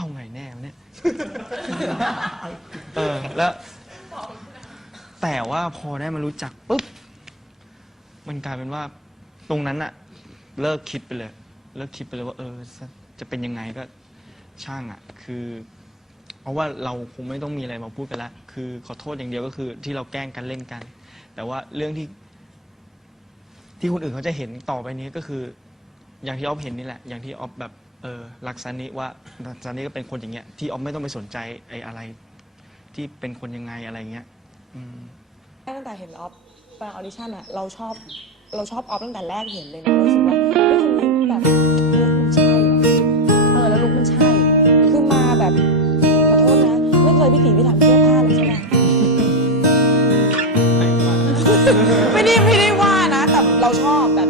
เอาไงแน่วะเนี่ย เออแล้ว แต่ว่าพอได้มารู้จักปุ๊บ มันกลายเป็นว่าตรงนั้นอะเลิกคิดไปเลย เลิกคิดไปเลยว่า เออจะจะเป็นยังไงก็ช่างอะคือ เพราะว่าเราคงไม่ต้องมีอะไรมาพูดกันละคือขอโทษอย่างเดียวก็คือ ที่เราแกล้งกันเล่นกัน แต่ว่าเรื่องที่ ที่คนอื่นเขาจะเห็นต่อไปนี้ก็คือ อย่างที่ออฟเห็นนี่แหละ อย่างที่ออฟแบบ เออรักซันนี่ว่าซันนี่ก็เป็นคนอย่างเงี้ยที่ออฟไม่ต้องไปสนใจไอ้อะไรที่เป็นคนยังไงอะไรเงี้ยอืม ตั้งแต่เห็นออฟไปออดิชั่นอะเราชอบเราชอบออฟตั้งแต่แรกเห็นเลยนะรู้สึกว่าเฮ้ยคนนี้แบบลุคมันใช่อะเออแล้วลุคมันใช่คือมาแบบขอโทษนะไม่เคยพิถีพิถันเสื้อผ้าเลยใช่ไหม ไม่ได้ไม่ได้ว่านะ แต่เราชอบแบบ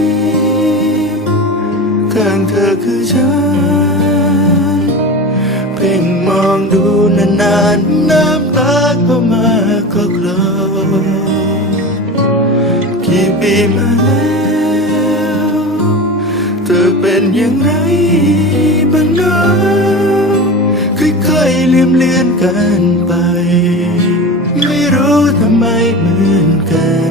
้ อคือฉัน เพ่งมองดูนานๆน้ำตาก็มาก็คลอกี่ปีมาแล้วเธอเป็นอย่างไรบ้างเนะค่อยๆลืมเลือนกันไป ไม่รู้ทำไมเหมือนกัน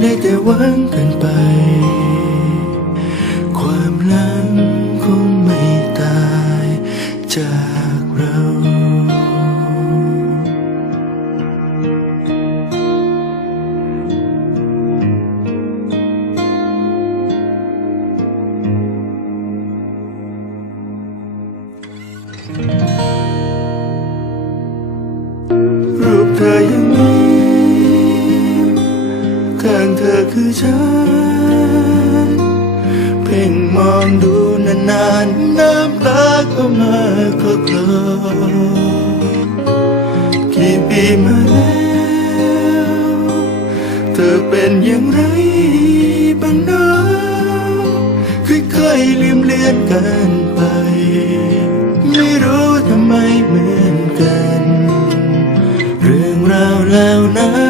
ได้แต่หวังกันไป ความหลังคงไม่ตายจากเรารูปเธอยังมี ข้างเธอคือฉัน เพ่งมองดูนานๆ น้ำตาก็มาก็คลอกี่ปีมาแล้ว เธอเป็นอย่างไรบ้างนะค่อยๆลืมเลือนกันไป ไม่รู้ทำไมเหมือนกัน เรื่องราวแล้วนั้น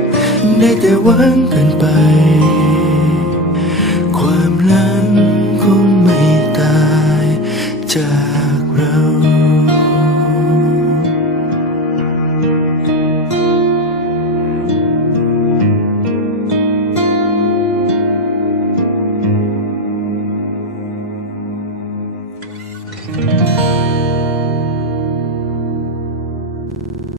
ได้แต่หวังกันไป